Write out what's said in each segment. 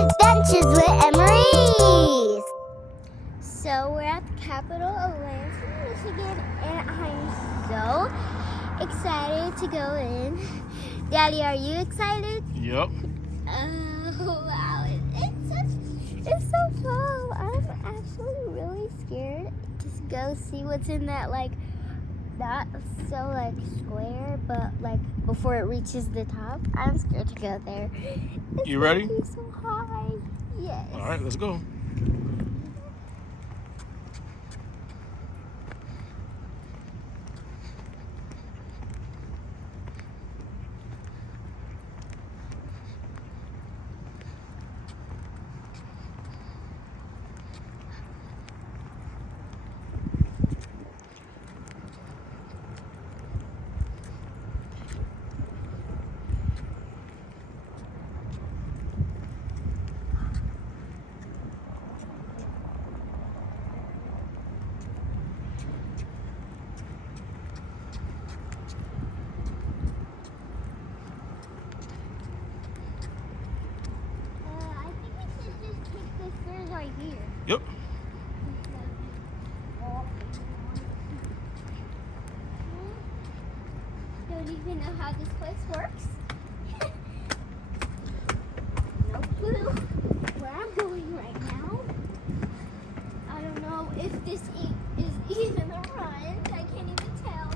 Adventures with Amarise. So we're at the capital of Lansing, Michigan, and I'm so excited to go in. Daddy, are you excited? Yep. Oh wow, it's so cool. I'm actually really scared to go see what's in that not so square, but before it reaches the top. I'm scared to go there. It's You ready? gonna be so high. Yes. All right, let's go. I think we should just take the stairs right here. Yep. Don't even know how this place works. No clue where I'm going right now. I don't know if this is even a run. I can't even tell.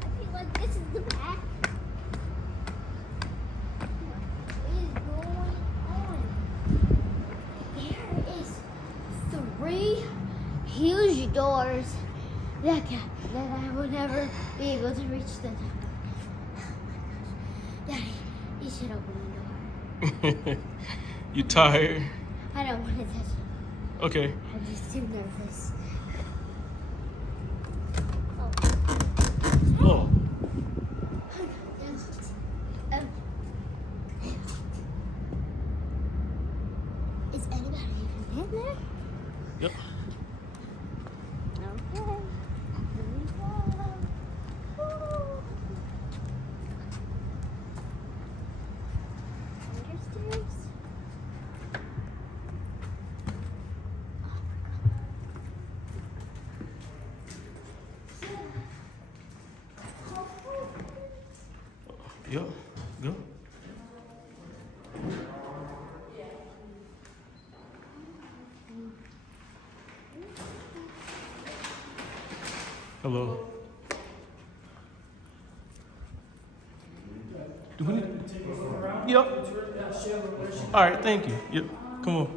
I feel like this is the back. What is going on? There is 3 huge doors that I will never be able to reach the top. Daddy, you should open the door. You tired? I don't want to touch it. Okay. I'm just too nervous. Oh. Is anybody even in there? Yep. Okay. Here we go. Woo. Understairs. Yep. Go. Hello. Do we need? Yep. All right, thank you. Yep. Come on.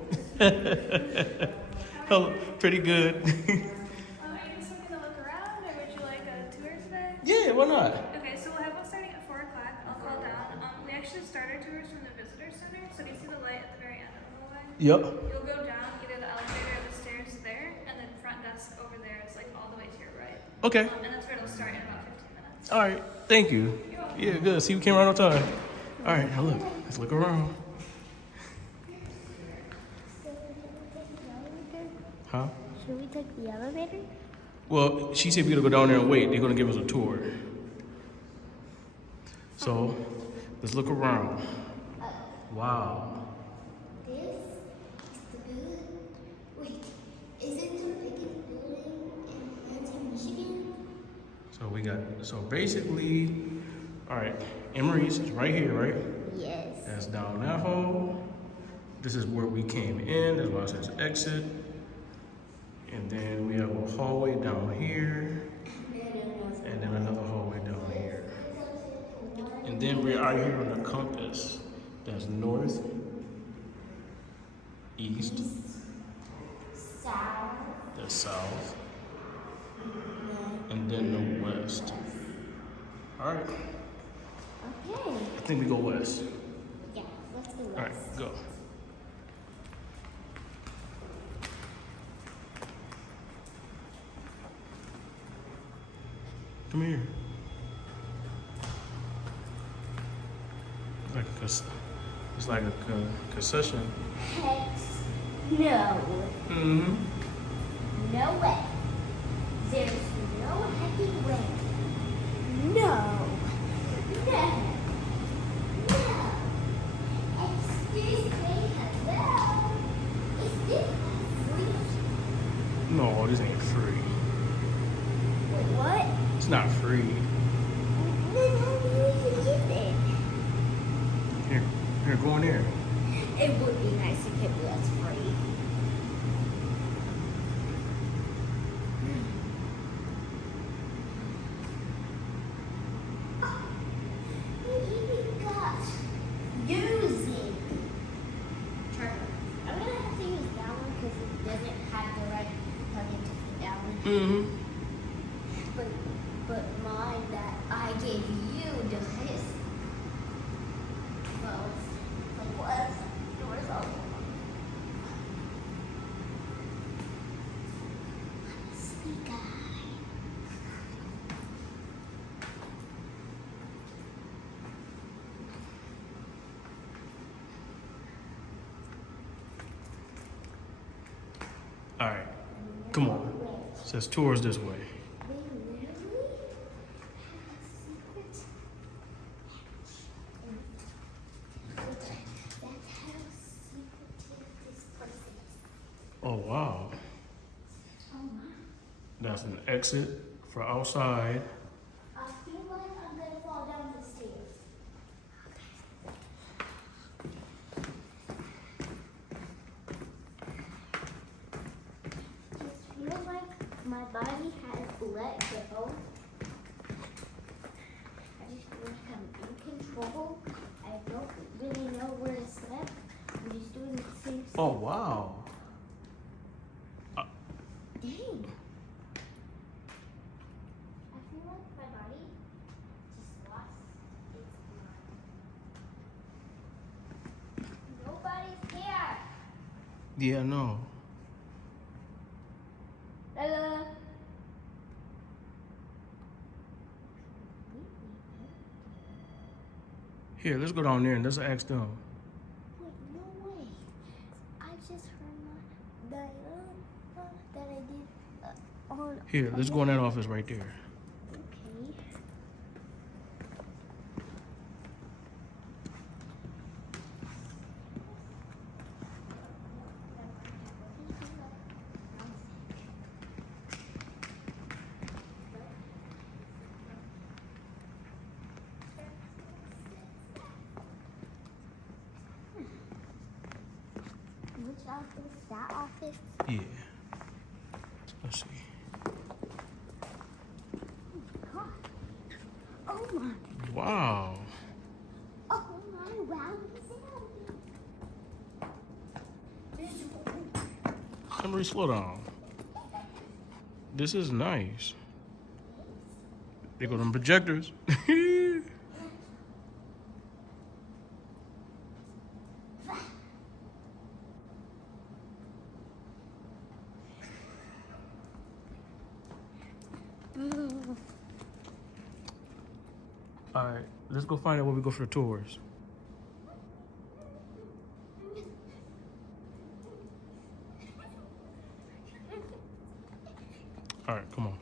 Hello. Pretty good. Are you just looking to look around, or would you like a tour today? Yeah, why not? Okay, so we'll have one starting at 4 o'clock. I'll call down. We actually start our tours from the visitor center, so do you see the light at the very end of the hallway? Yep. You'll go down either the elevator or the stairs there, and then front desk over there is all the way to your right. Okay. And that's where it'll start in about 15 minutes. All right. Thank you. Yeah, good. See, we came right on time. All right, now look. Let's look around. Huh? Should we take the elevator? Well, she said we gotta go down there and wait. They're gonna give us a tour. So, let's look around. Wow. This is the building. Wait, is it the biggest building in Lansing, Michigan? So basically, all right, Amarise is right here, right? Yes. That's down that hole. This is where we came in. That's why it says exit. And then we have a hallway down here. And then another hallway down here. And then we're out here on the compass. That's north, east, South. that's south, and then the west. All right, Okay. I think we go west. Yeah, let's go west. All right, go. Come here. It's like a concession. Hex. No. Mm-hmm. No way. There's no hecking way. No. No. No. Excuse me, hello. No, this ain't free. Wait, what? It's not free. Then how do you even get there? Here, go in there. It would be nice if it was free. Using. I'm gonna have to use that one because it doesn't have the right plug into that one. Mm-hmm. But mine that I gave you does this. Well, it's what? Yours also. Sneak eye. All right, come on. It says tours this way. They literally have a secret. That's how secretive this place is. Oh, wow. Oh my. That's an exit for outside. I feel like I'm gonna fall down the stairs. Just feel like my body has let go. I just feel like I'm in control. I don't really know where to step. I'm just doing the same step. Oh, wow. Dang. I feel like my body just lost its mind. Nobody's here. Yeah, no. Hello. Here, let's go down there and let's ask them. Wait, no way. I just heard that I did on. Here, let's go in that office right there. Okay. Which office? That office? Yeah. Let's see. God. Oh my. Wow. Oh my. Wow. Amarise, slow down. This is nice. They go them projectors. All right, let's go find out where we go for the tours. All right, come on.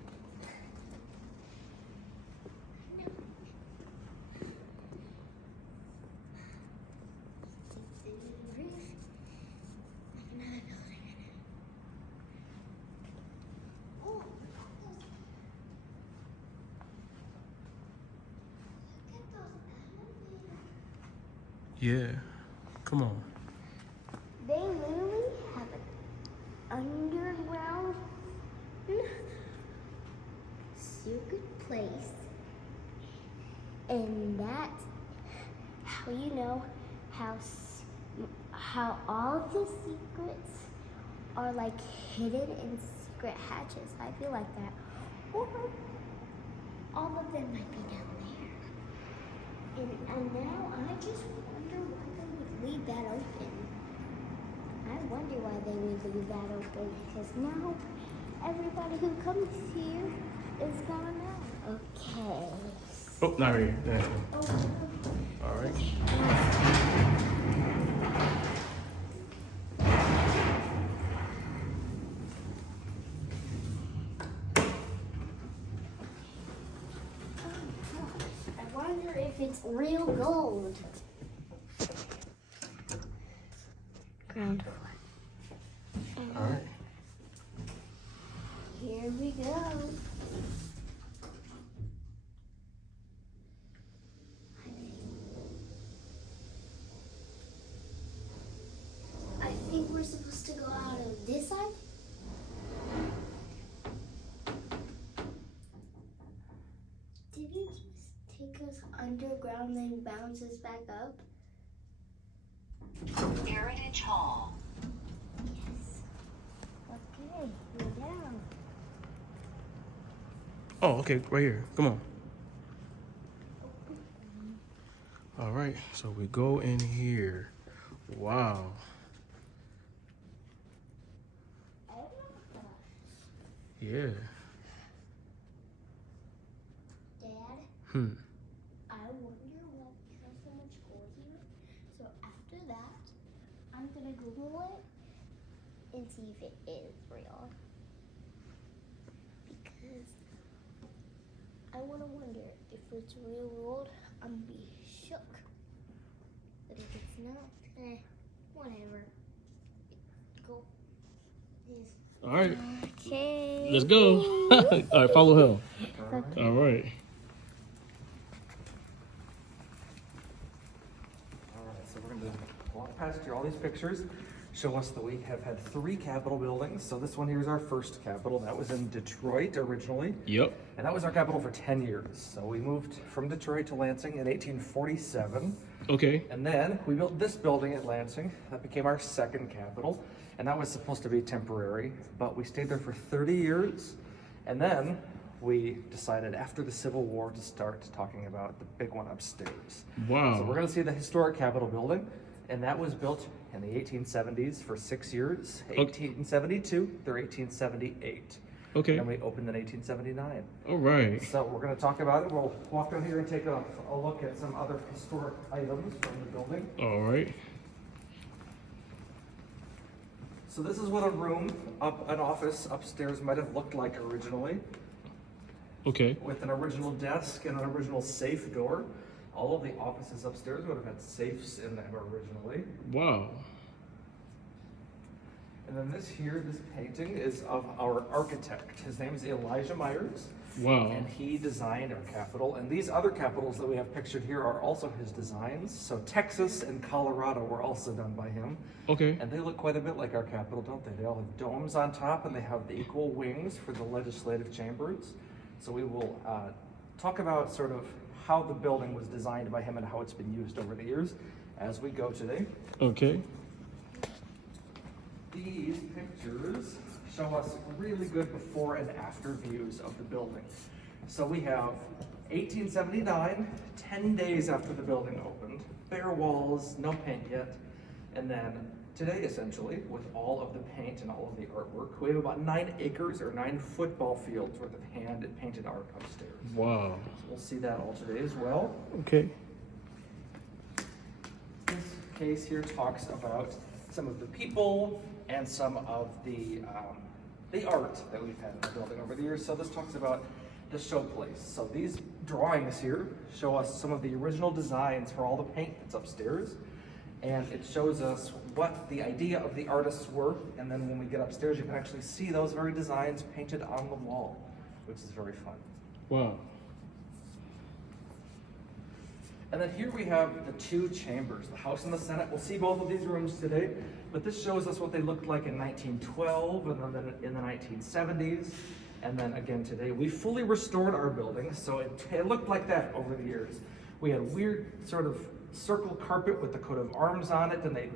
Yeah, come on. They literally have an underground secret place, and that's how you know how all the secrets are like hidden in secret hatches. I feel like that, or all of them might be down there. And now I just wonder why they would leave that open. I wonder why they would leave that open, because now everybody who comes here is gonna know. Okay. Oh, not right here. That's it. Oh, All right. I wonder if it's real gold. Ground floor. All right. we go. I think we're supposed to go out of this side. Did you just take us underground and then bounce us back up? Heritage Hall. Yes. Okay, we're down. Oh, okay, right here. Come on. All right, so we go in here. Wow. Oh my gosh. Yeah. Dad, Hmm. I wonder why we have so much gold here. So after that, I'm gonna Google it and see if it is real. Because I wanna wonder if it's real gold. I'm gonna be shook. But if it's not, whatever. Go. Yes. All right, Okay. let's go. All right, follow him. All right. Alright, so we're going to walk past here, all these pictures show us that we have had 3 Capitol buildings. So this one here is our first Capitol. That was in Detroit originally. Yep. And that was our Capitol for 10 years. So we moved from Detroit to Lansing in 1847. Okay. And then we built this building at Lansing. That became our second Capitol. And that was supposed to be temporary, but we stayed there for 30 years. And then we decided after the Civil War to start talking about the big one upstairs. Wow. So we're gonna see the historic Capitol building, and that was built in the 1870s for 6 years, 1872 through 1878. Okay. And we opened in 1879. All right. So we're gonna talk about it. We'll walk down here and take a look at some other historic items from the building. All right. So this is what a room, an office upstairs might have looked like originally, Okay. with an original desk and an original safe door. All of the offices upstairs would have had safes in them originally. Wow. And then this painting is of our architect. His name is Elijah Myers. Wow. And he designed our Capitol. And these other capitals that we have pictured here are also his designs. So Texas and Colorado were also done by him. Okay. And they look quite a bit like our Capitol, don't they? They all have domes on top and they have the equal wings for the legislative chambers. So we will talk about sort of how the building was designed by him and how it's been used over the years as we go today. Okay. These pictures show us really good before and after views of the building. So we have 1879, 10 days after the building opened, bare walls, no paint yet, and then today essentially, with all of the paint and all of the artwork, we have about 9 acres or 9 football fields worth of hand and painted art upstairs. Wow. So we'll see that all today as well. Okay. This case here talks about some of the people and some of the art that we've had in the building over the years. So this talks about the showplace. So these drawings here show us some of the original designs for all the paint that's upstairs. And it shows us what the idea of the artists were. And then when we get upstairs, you can actually see those very designs painted on the wall, which is very fun. Wow. And then here we have the 2 chambers, the House and the Senate. We'll see both of these rooms today, but this shows us what they looked like in 1912 and then in the 1970s. And then again today, we fully restored our building, so it looked like that over the years. We had weird sort of circle carpet with the coat of arms on it, and they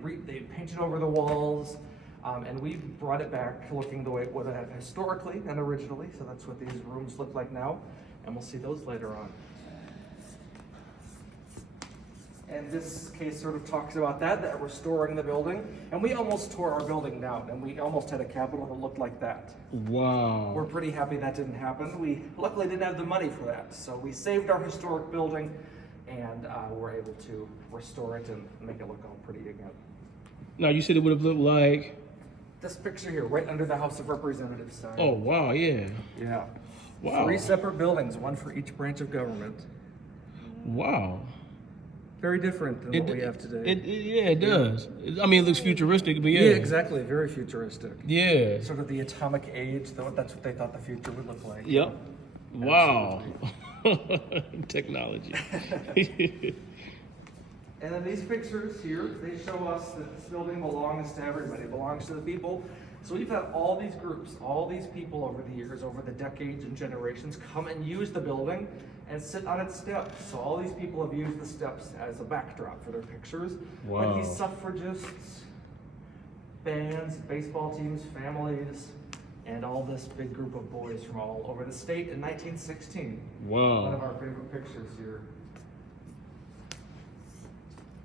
painted over the walls, and we brought it back looking the way it would have historically and originally. So that's what these rooms look like now, and we'll see those later on. And this case sort of talks about that restoring the building. And we almost tore our building down, and we almost had a Capitol that looked like that. Wow. We're pretty happy that didn't happen. We luckily didn't have the money for that. So we saved our historic building, and were able to restore it and make it look all pretty again. Now, you said it would have looked like... This picture here, right under the House of Representatives sign. Oh, wow, yeah. Yeah. Wow. 3 separate buildings, one for each branch of government. Wow. Very different than what we have today. Yeah, it does. I mean, it looks futuristic, but yeah. Yeah, exactly. Very futuristic. Yeah. Sort of the atomic age, though. That's what they thought the future would look like. Yep. Wow. Technology. And then these pictures here, they show us that this building belongs to everybody. It belongs to the people. So we've had all these groups, all these people over the years, over the decades and generations, come and use the building and sit on its steps. So all these people have used the steps as a backdrop for their pictures. Wow. But these suffragists, bands, baseball teams, families, and all this big group of boys from all over the state in 1916. Wow. One of our favorite pictures here.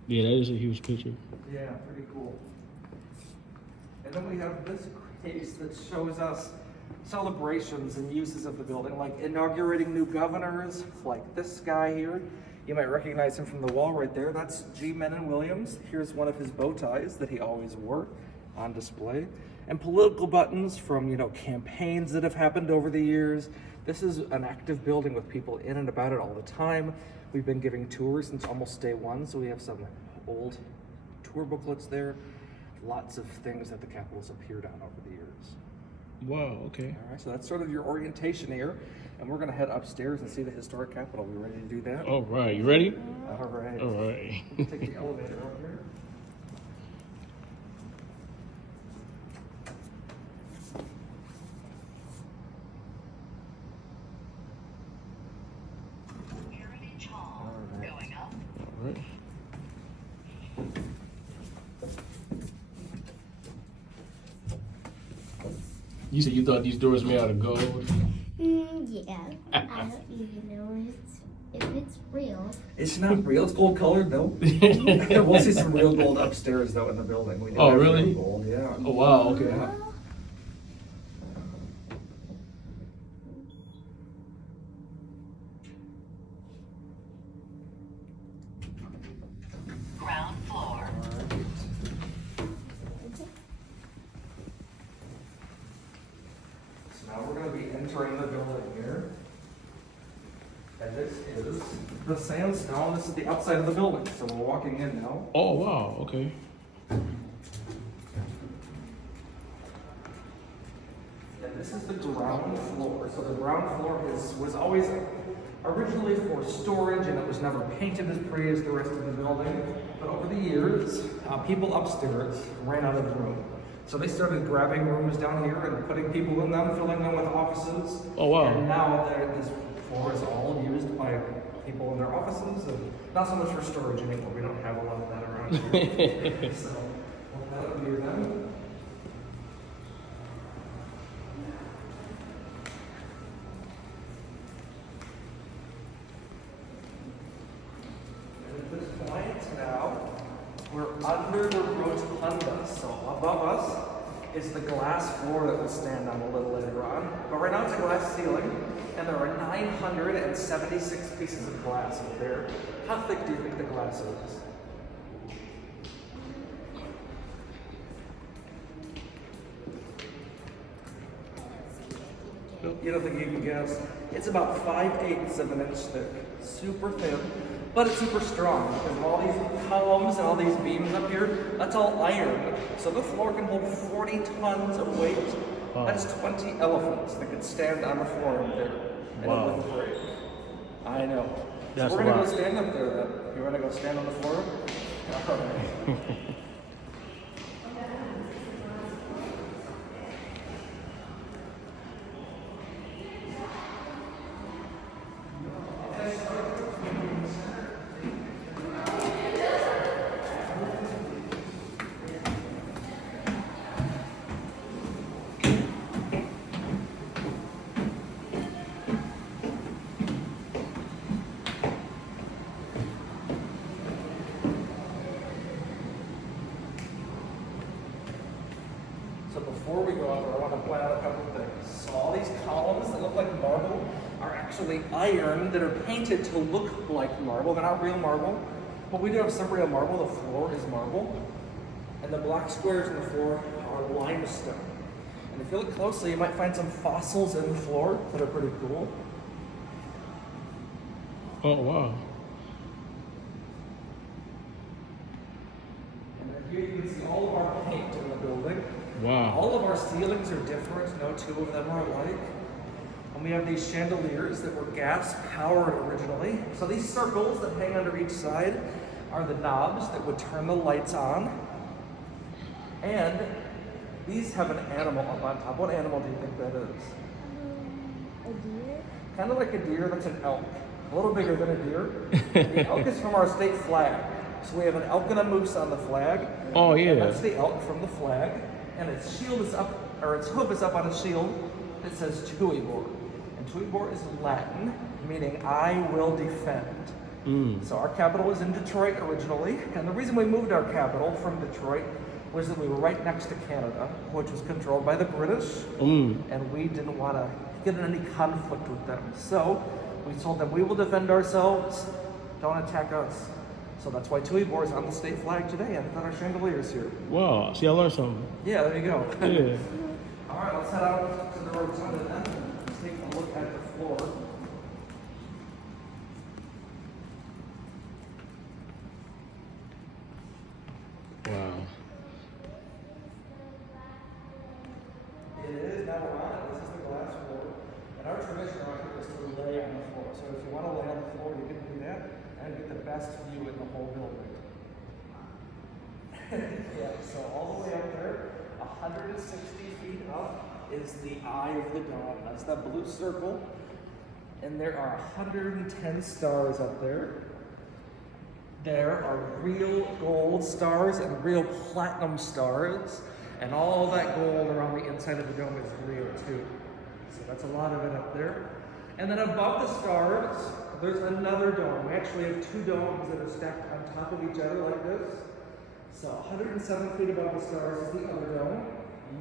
Yeah, that is a huge picture. Yeah, pretty cool. And then we have this case that shows us celebrations and uses of the building, like inaugurating new governors, like this guy here. You might recognize him from the wall right there. That's G. Menon Williams. Here's one of his bow ties that he always wore on display. And political buttons from, campaigns that have happened over the years. This is an active building with people in and about it all the time. We've been giving tours since almost day one, so we have some old tour booklets there. Lots of things that the Capitol's appeared on over the years. Wow, okay. All right, so that's sort of your orientation here. And we're going to head upstairs and see the historic Capitol. We ready to do that? All right, you ready? All right. All right. Let's take the elevator up here. All right. You said you thought these doors made out of gold? Yeah. I don't even know if it's real. It's not real. It's gold colored though. We'll see some real gold upstairs though in the building. We do Oh, have really? real gold, yeah. Oh, wow, okay. Ground floor. So now we're going to be entering the building here. And this is the sandstone. This is the outside of the building. So we're walking in now. Oh, wow, okay. And this is the ground floor. So the ground floor was always originally for storage, and it was never painted as pretty as the rest of the building. But over the years, people upstairs ran out of room. So they started grabbing rooms down here and putting people in them, filling them with offices. Oh, wow. And now this floor is all used by people in their offices, and not so much for storage anymore. We don't have a lot of that around here. So we'll let it be them. And at this point now, we're under the rotunda. So above us is the glass floor that we'll stand on a little later on. But right now it's a glass ceiling, and there are 976 pieces of glass up there. How thick do you think the glass is? You don't think you can guess? It's about 5/8 of an inch thick. Super thin, but it's super strong because of all these columns and all these beams up here, that's all iron. So the floor can hold 40 tons of weight. Wow. That's 20 elephants that could stand on the floor up there. And Wow. it wouldn't break. I know. That's so we're gonna wild. go stand up there then. You wanna go stand on the floor? All right. So before we go up there, I want to point out a couple of things. So all these columns that look like marble are actually iron that are painted to look like marble. They're not real marble, but we do have some real marble. The floor is marble, and the black squares in the floor are limestone. And if you look closely, you might find some fossils in the floor that are pretty cool. Oh, wow. Wow. All of our ceilings are different, no two of them are alike. And we have these chandeliers that were gas powered originally. So these circles that hang under each side are the knobs that would turn the lights on. And these have an animal up on top. What animal do you think that is? A deer? Kind of like a deer, that's an elk. A little bigger than a deer. The elk is from our state flag. So we have an elk and a moose on the flag. Oh, yeah. And that's the elk from the flag. And its shield is up, or its hoof is up on a shield that says Tuibor. And Tuibor is Latin, meaning I will defend. So our capital is in Detroit originally. And the reason we moved our capital from Detroit was that we were right next to Canada, which was controlled by the British. And we didn't want to get in any conflict with them. So we told them we will defend ourselves, don't attack us. So that's why Tuibor is on the state flag today, and our chandeliers here. Wow. See, I learned something. Yeah, there you go. Yeah. All right, let's head out to the rotunda then. Let's take a look at the floor. Wow. It is, now we're on it. This is the glass floor. And our tradition around here is to lay on the floor. So if you want to lay on the floor, you can do that and get the best view in the whole building. Yeah, so all the way up there, 160 feet up, is the eye of the dome. That's that blue circle. And there are 110 stars up there. There are real gold stars and real platinum stars. And all that gold around the inside of the dome is real too. So that's a lot of it up there. And then above the stars, there's another dome. We actually have two domes that are stacked on top of each other like this. So 107 feet above the stars is the other dome,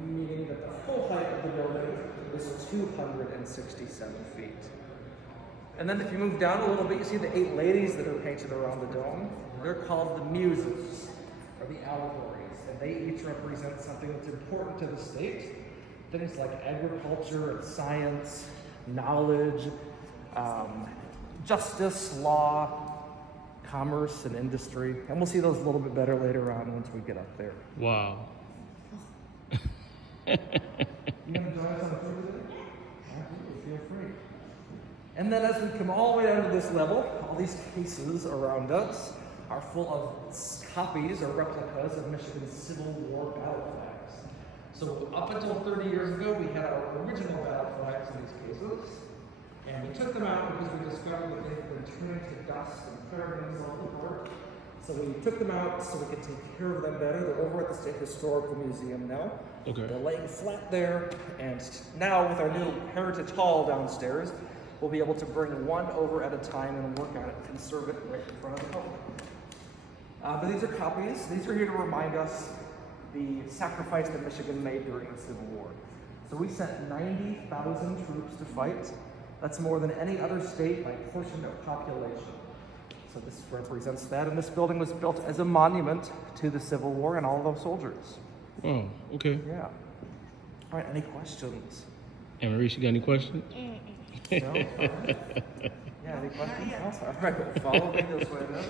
meaning that the full height of the building is 267 feet. And then if you move down a little bit, you see the 8 ladies that are painted around the dome. They're called the muses, or the allegories, and they each represent something that's important to the state. Things like agriculture and science, knowledge, justice, law, commerce, and industry. And we'll see those a little bit better later on once we get up there. Wow. You gonna join us on a tour today? Absolutely, feel free. And then as we come all the way down to this level, all these cases around us are full of copies or replicas of Michigan's Civil War battle flags. So up until 30 years ago, we had our original battle flags in these cases. And we took them out because we discovered that they had been turning to dust and tearing themselves apart. So we took them out so we could take care of them better. They're over at the State Historical Museum now. Okay. They're laying flat there, and now with our new Heritage Hall downstairs, we'll be able to bring one over at a time and work on it, conserve it right in front of the public. But these are copies. These are here to remind us the sacrifice that Michigan made during the Civil War. So we sent 90,000 troops to fight. That's more than any other state by portion of population. So this represents that, and this building was built as a monument to the Civil War and all those soldiers. Oh, okay. Yeah. All right, any questions? Amarise, you got any questions? No? All right. Yeah, any questions? All right, well, follow me this way then.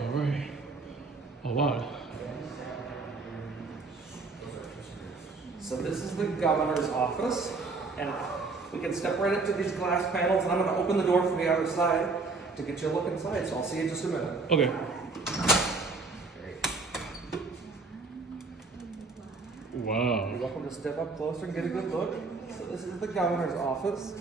All right. Oh, wow. So this is the governor's office, and we can step right up to these glass panels, and I'm going to open the door from the other side to get you a look inside, so I'll see you in just a minute. Okay. Wow. You're welcome welcome to step up closer and get a good look. So this is the governor's office.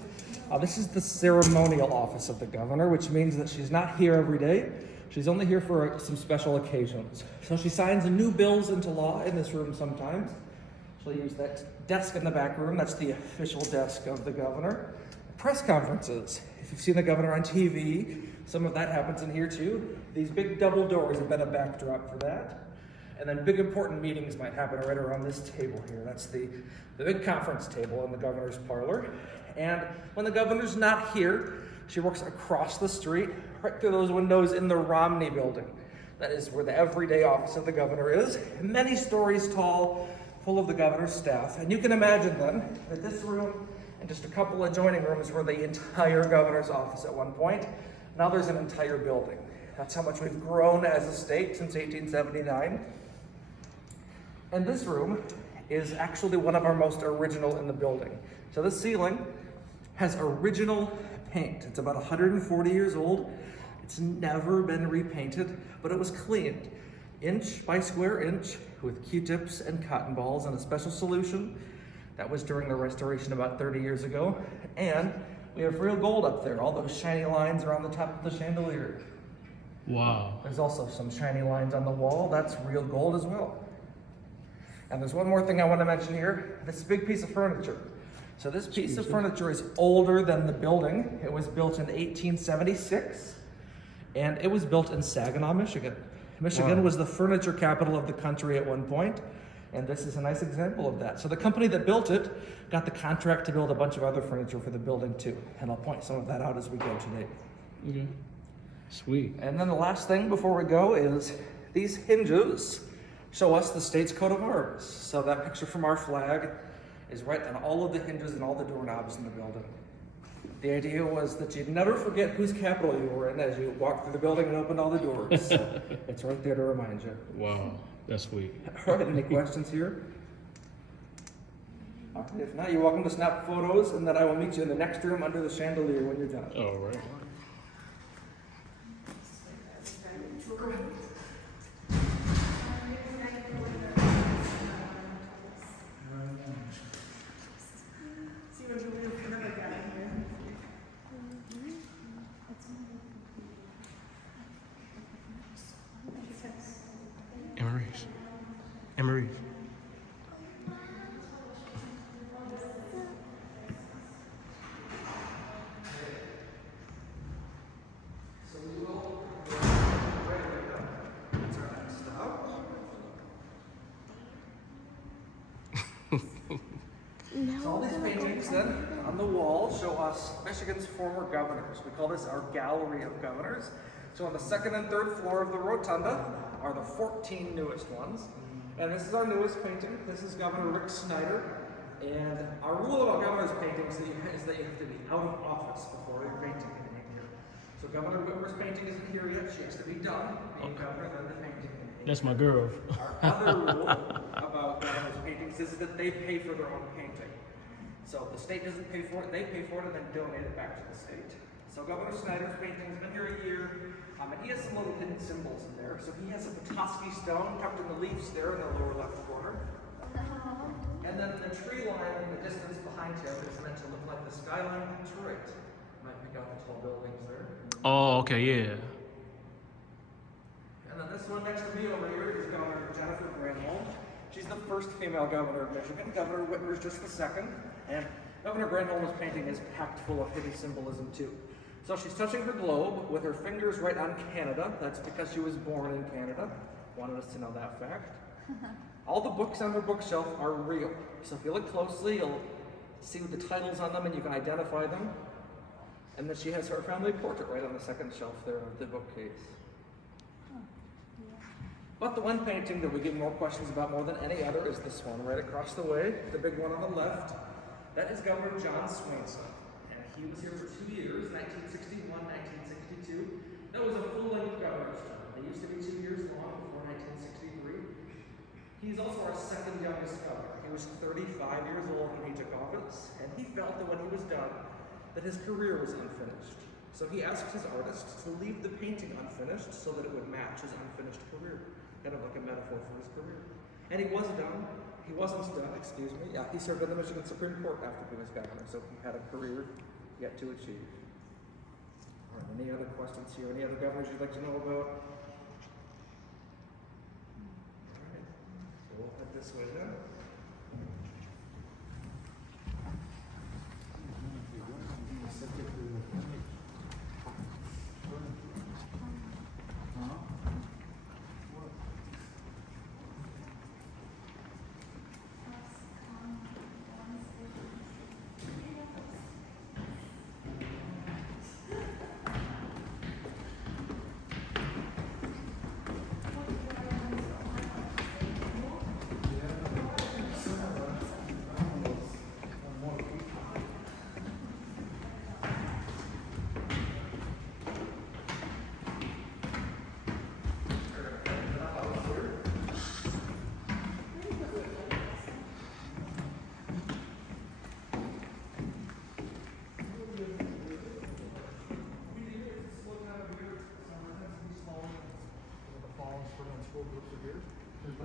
This is the ceremonial office of the governor, which means that she's not here every day. She's only here for some special occasions. So she signs new bills into law in this room sometimes. She'll use that desk in the back room. That's the official desk of the governor. Press conferences. If you've seen the governor on TV, some of that happens in here too. These big double doors have been a backdrop for that. And then big important meetings might happen right around this table here. That's the big conference table in the governor's parlor. And when the governor's not here, she works across the street, right through those windows in the Romney building. That is where the everyday office of the governor is. Many stories tall, full of the governor's staff. And you can imagine then that this room and just a couple adjoining rooms were the entire governor's office at one point. Now there's an entire building. That's how much we've grown as a state since 1879. And this room is actually one of our most original in the building. So this ceiling has original paint. It's about 140 years old. It's never been repainted, but it was cleaned inch by square inch with Q-tips and cotton balls in a special solution. That was during the restoration about 30 years ago. And we have real gold up there. All those shiny lines are on the top of the chandelier. Wow. There's also some shiny lines on the wall. That's real gold as well. And there's one more thing I want to mention here. This big piece of furniture. So this piece of furniture is older than the building. It was built in 1876, and it was built in Saginaw, Michigan. Michigan was the furniture capital of the country at one point, and this is a nice example of that. So the company that built it got the contract to build a bunch of other furniture for the building too, and I'll point some of that out as we go today. Okay. Sweet. And then the last thing before we go is these hinges show us the state's coat of arms. So that picture from our flag is right on all of the hinges and all the doorknobs in the building. The idea was that you'd never forget whose capital you were in as you walked through the building and opened all the doors. So it's right there to remind you. Wow, that's sweet. All right, any questions here? All right, if not, you're welcome to snap photos, and then I will meet you in the next room under the chandelier when you're done. All right. Amarise. So we will that's our next stop. So all these paintings then on the wall show us Michigan's former governors. We call this our gallery of governors. So on the second and third floor of the rotunda are the 14 newest ones. And this is our newest painting. This is Governor Rick Snyder. And our rule about governor's paintings is that you have to be out of office before your painting can hang here. So Governor Whitmer's painting isn't here yet. She has to be done being governor, then the painting can hang. That's my girl. Our other rule about governor's paintings is that they pay for their own painting. So the state doesn't pay for it, they pay for it and then donate it back to the state. So Governor Snyder's painting's been here a year, and he has some little hidden symbols in there. So he has a Petoskey stone tucked in the leaves there in the lower left corner. And then the tree line in the distance behind him is meant to look like the skyline of Detroit. You might pick out the tall buildings there. Oh, okay, yeah. And then this one next to me over here is Governor Jennifer Granholm. She's the first female governor of Michigan. Governor Whitmer is just the second. And Governor Granholm's painting is packed full of hidden symbolism too. So she's touching her globe with her fingers right on Canada. That's because she was born in Canada. Wanted us to know that fact. All the books on her bookshelf are real. So if you look closely, you'll see the titles on them and you can identify them. And then she has her family portrait right on the second shelf there of the bookcase. But the one painting that we get more questions about more than any other is this one right across the way, the big one on the left. That is Governor John Swainson. And he was here for 2 years, 1961, 1962. That was a full-length governor's term. They used to be 2 years long before 1963. He's also our second youngest governor. He was 35 years old when he took office, and he felt that when he was done, that his career was unfinished. So he asked his artists to leave the painting unfinished so that it would match his unfinished career. Kind of like a metaphor for his career. And he wasn't done, excuse me. Yeah, he served in the Michigan Supreme Court after being his governor, so he had a career yet to achieve. All right, any other questions here? Any other governors you'd like to know about? All right, so we'll head this way then.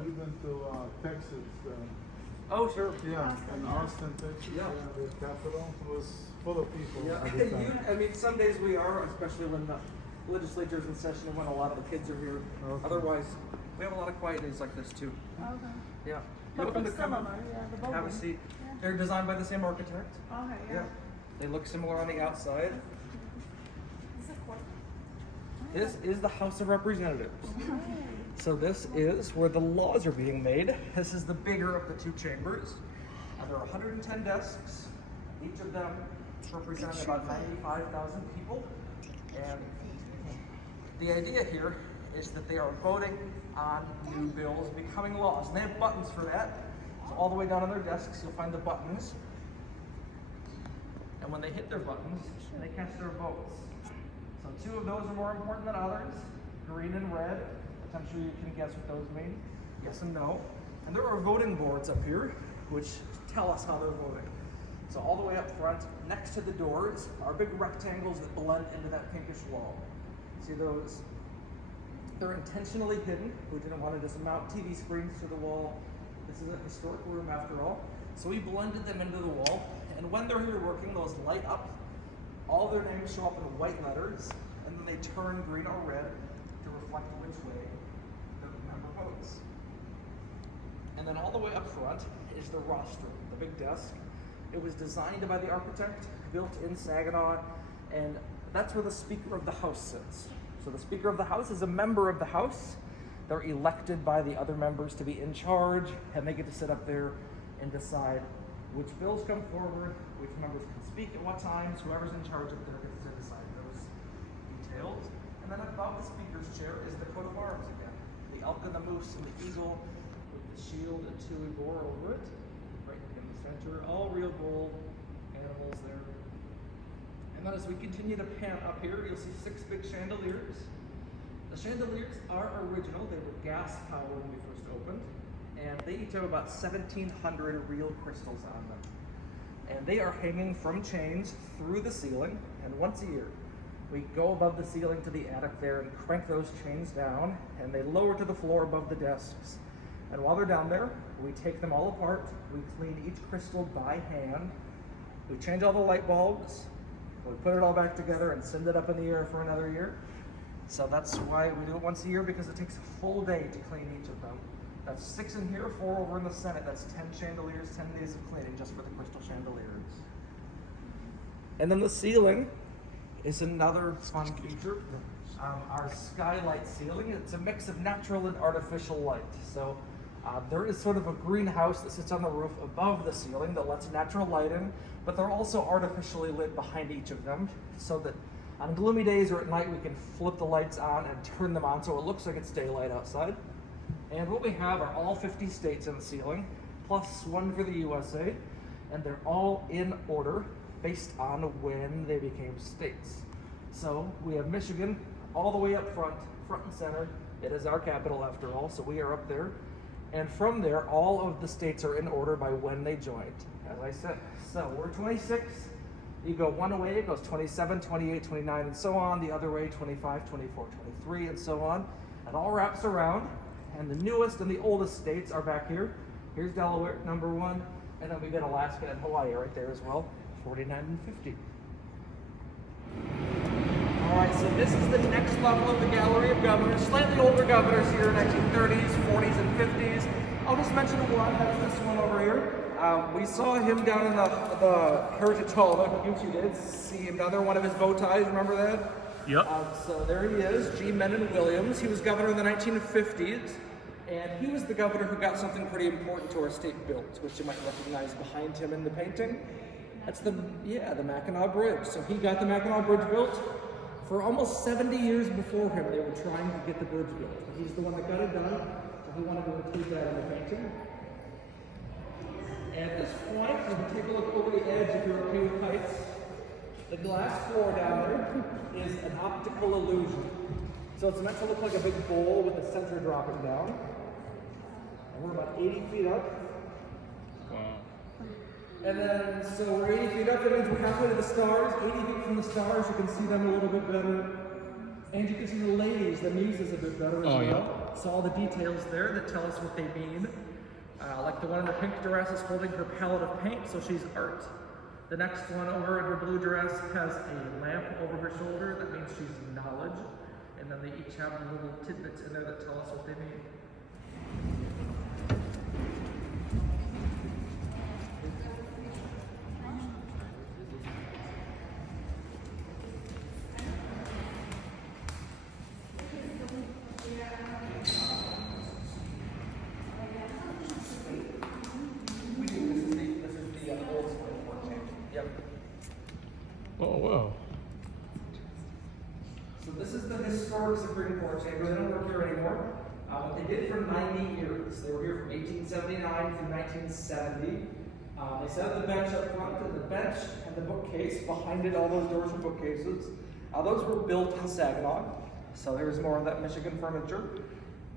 We've been to Texas. Oh, sure. Yeah, in Austin, Texas. Yeah. The capital was full of people. Yeah, At the time. I mean, some days we are, especially when the legislature's in session and when a lot of the kids are here. Okay. Otherwise, we have a lot of quiet days like this too. Okay. Yeah. But You're welcome to come similar, yeah, the have a building. seat. Yeah. They're designed by the same architect. Okay, Yeah. yeah. They look similar on the outside. Is it court? This is the House of Representatives. So this is where the laws are being made. This is the bigger of the two chambers. There are 110 desks. Each of them represent about 95,000 people. And the idea here is that they are voting on new bills becoming laws. And they have buttons for that. So all the way down on their desks, you'll find the buttons. And when they hit their buttons, they cast their votes. So two of those are more important than others, green and red. I'm sure you can guess what those mean. Yes and no. And there are voting boards up here, which tell us how they're voting. So all the way up front, next to the doors, are big rectangles that blend into that pinkish wall. See those? They're intentionally hidden. We didn't want to just mount TV screens to the wall. This is a historic room after all. So we blended them into the wall. And when they're here working, those light up. All their names show up in white letters, and then they turn green or red to reflect which way the member votes. And then all the way up front is the rostrum, the big desk. It was designed by the architect, built in Saginaw, and that's where the Speaker of the House sits. So the Speaker of the House is a member of the House. They're elected by the other members to be in charge, and they get to sit up there and decide which bills come forward, which members can speak at what times, whoever's in charge up there gets to decide those details. And then above the Speaker's chair is the coat of arms again. The elk and the moose and the eagle with the shield and Tui boar over it, right in the center. All real bull animals there. And then as we continue to pan up here, you'll see 6 big chandeliers. The chandeliers are original. They were gas powered when we first opened. And they each have about 1,700 real crystals on them. And they are hanging from chains through the ceiling. And once a year, we go above the ceiling to the attic there and crank those chains down. And they lower to the floor above the desks. And while they're down there, we take them all apart. We clean each crystal by hand. We change all the light bulbs. We put it all back together and send it up in the air for another year. So that's why we do it once a year, because it takes a full day to clean each of them. That's 6 in here, 4 over in the Senate. That's 10 chandeliers, 10 days of cleaning just for the crystal chandeliers. And then the ceiling is another fun feature. Our skylight ceiling, it's a mix of natural and artificial light. So there is sort of a greenhouse that sits on the roof above the ceiling that lets natural light in, but they're also artificially lit behind each of them so that on gloomy days or at night we can flip the lights on and turn them on so it looks like it's daylight outside. And what we have are all 50 states in the ceiling, plus one for the USA, and they're all in order based on when they became states. So we have Michigan all the way up front and center. It is our capital after all, so we are up there. And from there, all of the states are in order by when they joined, as I said. So we're 26. You go one away, it goes 27, 28, 29, and so on. The other way, 25, 24, 23, and so on. It all wraps around. And the newest and the oldest states are back here. Here's Delaware, number 1, and then we got Alaska and Hawaii right there as well, 49 and 50. All right, so this is the next level of the gallery of governors, slightly older governors here, 1930s, 40s, and 50s. I'll just mention one, that's this one over here. We saw him down in the Heritage Hall. You two did see him down there, one of his bow ties, remember that? Yep. So there he is, G. Menon Williams. He was governor in the 1950s, and he was the governor who got something pretty important to our state built, which you might recognize behind him in the painting. That's the Mackinac Bridge. So he got the Mackinac Bridge built. For almost 70 years before him, they were trying to get the bridge built. But he's the one that got it done, so he wanted to include that in the painting. At this point, you can take a look over the edge if you're okay with heights. The glass floor down there is an optical illusion. So it's meant to look like a big bowl with the center dropping down. And we're about 80 feet up. Wow. And then, so we're 80 feet up, that means we're halfway to the stars. 80 feet from the stars, you can see them a little bit better. And you can see the ladies, the muses a bit better as well. Yeah. So all the details there that tell us what they mean. Like the one in the pink dress is holding her palette of paint, so she's art. The next one over in her blue dress has a lamp over her shoulder, that means she's knowledge. And then they each have little tidbits in there that tell us what they mean. Oh, wow. So this is the historic Supreme Court chamber. They don't work here anymore. But they did for 90 years. They were here from 1879 through 1970. They set up the bench up front, and the bench and the bookcase behind it, all those doors were bookcases. Those were built in Saginaw. So there's more of that Michigan furniture.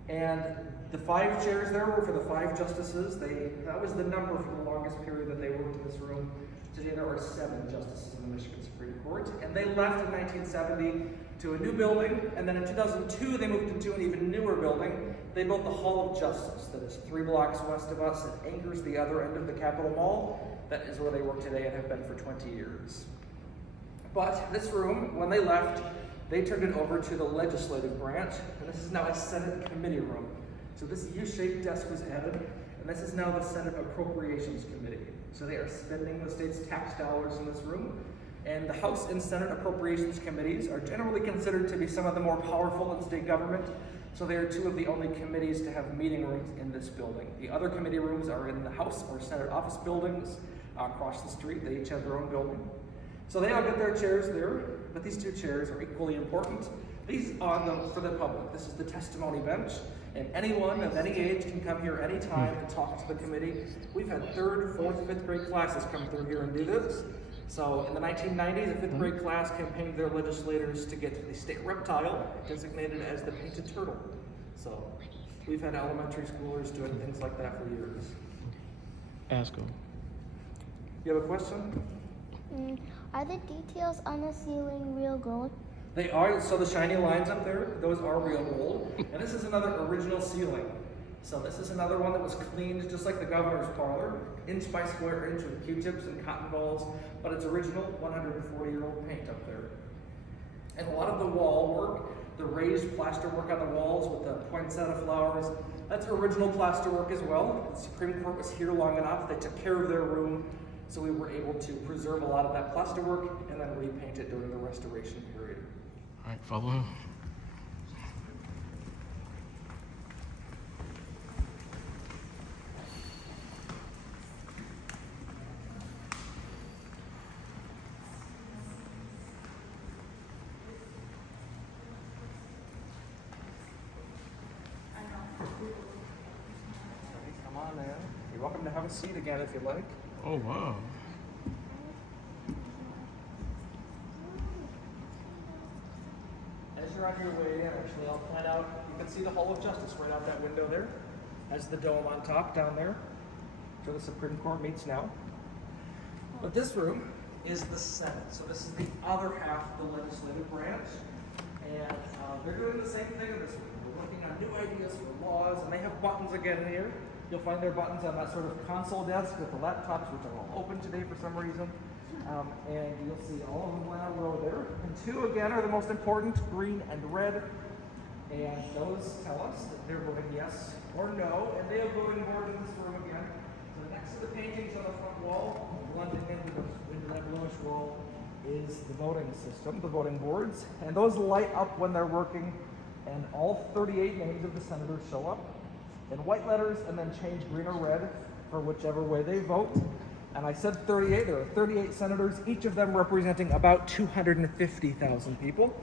And the 5 chairs there were for the 5 justices. That was the number for the longest period that they worked in this room. Today there are 7 justices in the Michigan Supreme Court, and they left in 1970 to a new building, and then in 2002 they moved into an even newer building. They built the Hall of Justice, that is 3 blocks west of us. It anchors the other end of the Capitol Mall. That is where they work today and have been for 20 years. But this room, when they left, they turned it over to the legislative branch, and this is now a Senate committee room. So this U-shaped desk was added, and this is now the Senate Appropriations Committee. So they are spending the state's tax dollars in this room. And the House and Senate Appropriations Committees are generally considered to be some of the more powerful in state government. So they are 2 of the only committees to have meeting rooms in this building. The other committee rooms are in the House or Senate office buildings across the street. They each have their own building. So they all get their chairs there, but these 2 chairs are equally important. These are for the public. This is the testimony bench. And anyone of any age can come here anytime and talk to the committee. We've had 3rd, 4th, 5th grade classes come through here and do this. So in the 1990s, a 5th grade class campaigned their legislators to get the state reptile designated as the painted turtle. So we've had elementary schoolers doing things like that for years. Ask him. You have a question? Are the details on the ceiling real gold? They are. So the shiny lines up there, those are real gold. And this is another original ceiling. So this is another one that was cleaned just like the governor's parlor, inch by square inch with Q-tips and cotton balls, but it's original 140-year-old paint up there. And a lot of the wall work, the raised plaster work on the walls with the poinsettia flowers, that's original plaster work as well. The Supreme Court was here long enough, they took care of their room, so we were able to preserve a lot of that plaster work and then repaint it during the restoration period. All right, follow him. Come on, man. You're welcome to have a seat again if you like. Oh, wow. As you're on your way in, actually, I'll point out, you can see the Hall of Justice right out that window there. That's the dome on top down there, where the Supreme Court meets now. But this room is the Senate. So this is the other half of the legislative branch. And they're doing the same thing in this room. We're looking on new ideas for laws, and they have buttons again in here. You'll find their buttons on that sort of console desk with the laptops, which are all open today for some reason. And you'll see all of them line out a row there. And two, again, are the most important, green and red. And those tell us that they're voting yes or no, and they have voting board in this room again. So next to the paintings on the front wall, blending into that bluish wall, is the voting system, the voting boards. And those light up when they're working, and all 38 names of the senators show up in white letters and then change green or red for whichever way they vote. And I said 38, there are 38 senators, each of them representing about 250,000 people.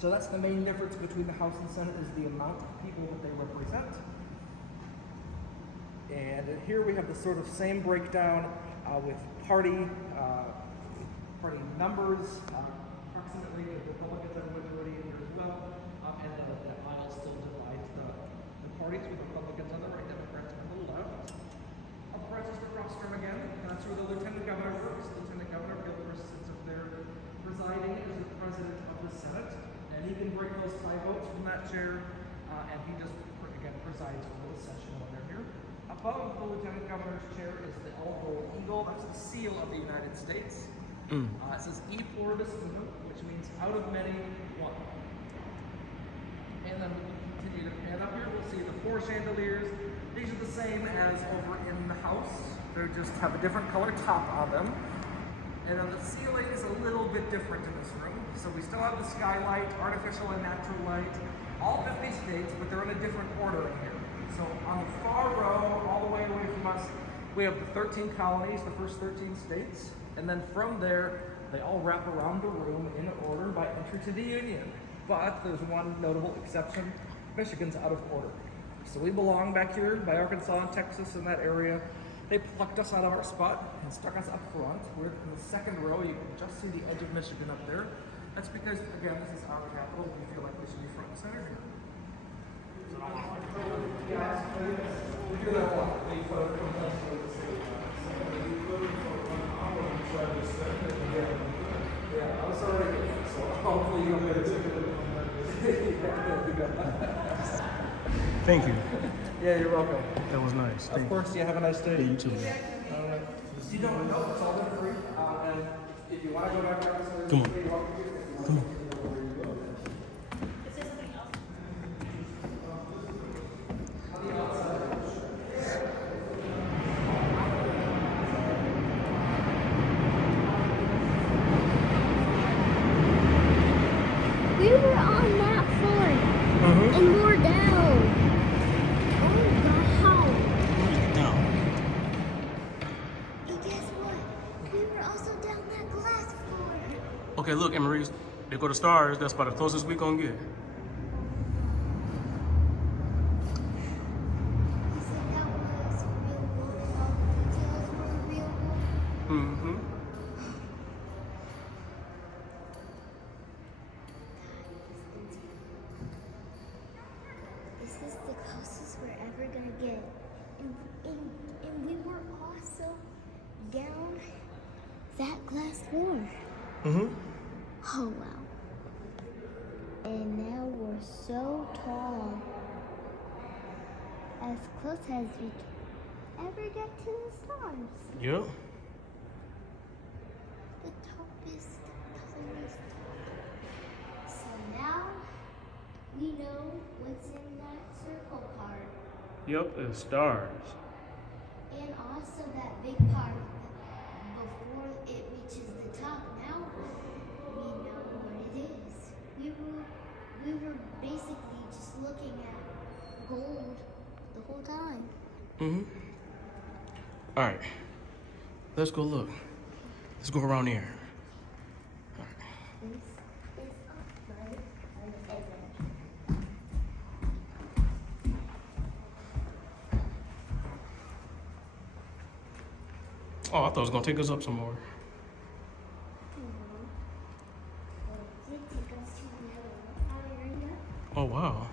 So that's the main difference between the House and Senate, is the amount of people that they represent. And here we have the sort of same breakdown with party numbers. Approximately, the Republicans have a majority in here as well. And then that aisle still divides the parties, with Republicans on the right, Democrats on the left. Up just across from again, that's where the Lieutenant Governor works. Lieutenant Governor Gilchrist sits up there presiding as the President of the Senate. And he can bring those tie votes from that chair, and he just, again, presides over the session when they're here. Above the Lieutenant Governor's chair is the all-gold eagle. That's the seal of the United States. It says E pluribus unum, which means out of many, one. And then we can continue to pan up here. We'll see the 4 chandeliers. These are the same as over in the house. They just have a different color top on them. And then the ceiling is a little bit different in this room. So we still have the skylight, artificial and natural light, all 50 states, but they're in a different order in here. So on the far row, all the way away from us, we have the 13 colonies, the first 13 states. And then from there, they all wrap around the room in order by entry to the Union. But there's one notable exception. Michigan's out of order. So we belong back here by Arkansas and Texas in that area. They plucked us out of our spot and stuck us up front. We're in the second row. You can just see the edge of Michigan up there. That's because, again, this is our capital. We feel like we should be front and center here. We do that a lot. Yeah, I was already here, so hopefully you'll get it. Thank you. Yeah, you're welcome. That was nice. Of course, you have a nice day. Yeah, you too. You don't know, it's all been free. And if you want to go back to the Come on. you're welcome to. Come on. Is there something else? We were on that floor and more down. Oh wow! Down. And guess what? We were also down that glass floor. Okay, look, Amarise, they go to stars. That's about the closest we gonna get. You said that was real good. All the details were real good. Mm-hmm. This is the closest we're ever gonna get. And we were also down that glass floor. Mm-hmm. Oh wow. And now we're so tall. As close as we can ever get to the stars. Yep. The topest, colorist top. So now we know what's in that circle part. Yep, it's stars. And also that big part before it reaches the top. Now we know what it is. We were basically just looking at gold the whole time. Mm-hmm. All right. Let's go look. Let's go around here. All right. This is up right. Oh, I thought it was gonna take us up some more. It did take us to another area. Oh, wow.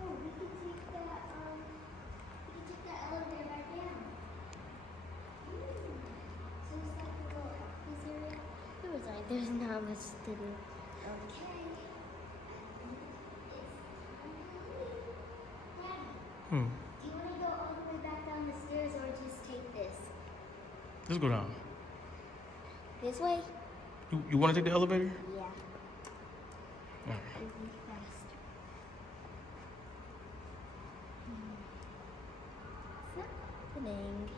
Oh, we can take that elevator back down. there's not much to do. Okay. Hmm. Do you want to go all the way back down the stairs or just take this? Let's go down. This way? You want to take the elevator? Yeah. All right. It'll be faster. It's not opening.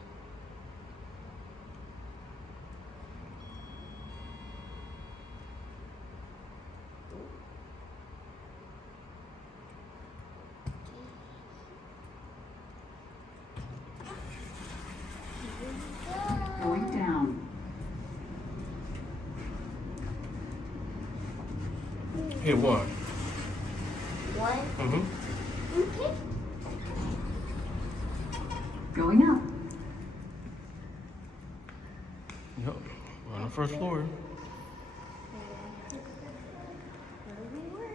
Going down. Hit one. One. Mm-hmm. Okay. Going up. Yep. We're on the first floor. Where we were.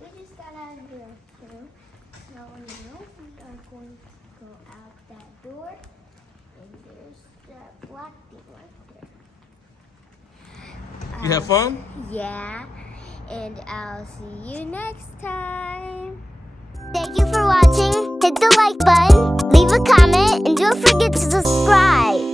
We just got out of here, so now we are going to go out that door, and there's that black thing right there. You have fun? Yeah, and I'll see you next time. Thank you for watching. Hit the like button, leave a comment, and don't forget to subscribe.